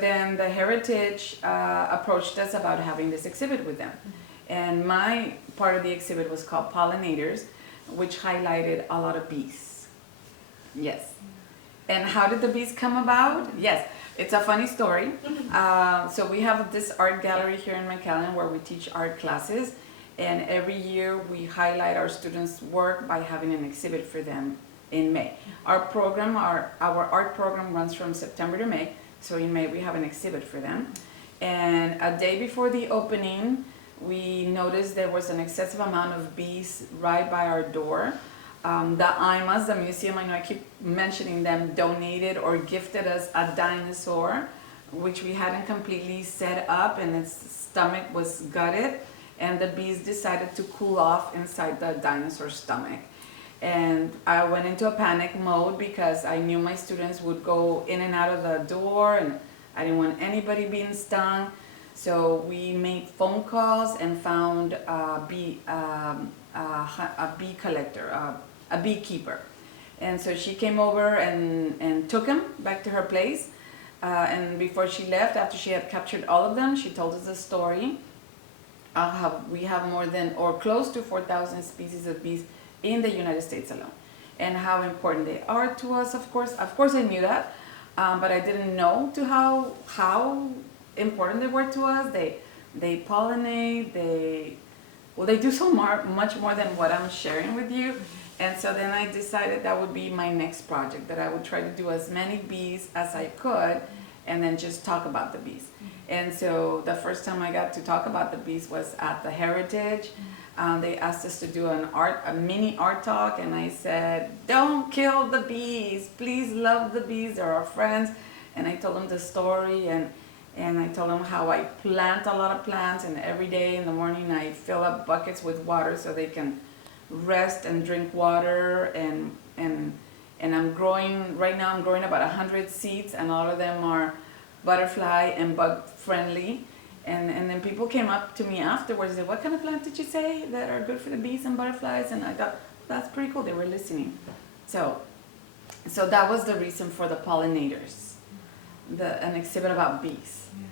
then the Heritage approached us about having this exhibit with them. And my part of the exhibit was called Pollinators, which highlighted a lot of bees. Yes. And how did the bees come about? Yes, it's a funny story. So we have this art gallery here in McAllen where we teach art classes. And every year we highlight our students' work by having an exhibit for them in May. Our art program runs from September to May. So in May we have an exhibit for them. And a day before the opening, we noticed there was an excessive amount of bees right by our door. The IMAs, the museum, I know I keep mentioning them, donated or gifted us a dinosaur, which we hadn't completely set up, and its stomach was gutted, and the bees decided to cool off inside the dinosaur's stomach. And I went into a panic mode because I knew my students would go in and out of the door, and I didn't want anybody being stung. So we made phone calls and found a bee collector, a beekeeper. And so she came over and took him back to her place. And before she left, after she had captured all of them, she told us a story. We have more than or close to 4,000 species of bees in the United States alone, and how important they are to us. Of course I knew that, but I didn't know how important they were to us. They pollinate. They do so much more than what I'm sharing with you. And so then I decided that would be my next project, that I would try to do as many bees as I could, and then just talk about the bees. And so the first time I got to talk about the bees was at the Heritage. They asked us to do a mini art talk, and I said, "Don't kill the bees. Please love the bees. They're our friends." And I told them the story, and I told them how I plant a lot of plants, and every day in the morning I fill up buckets with water so they can rest and drink water. And I'm growing right now. I'm growing about 100 seeds, and all of them are butterfly and bug friendly. And then people came up to me afterwards and said, "What kind of plant did you say that are good for the bees and butterflies?" And I thought, that's pretty cool. They were listening. So that was the reason for the Pollinators, an exhibit about bees. Yeah.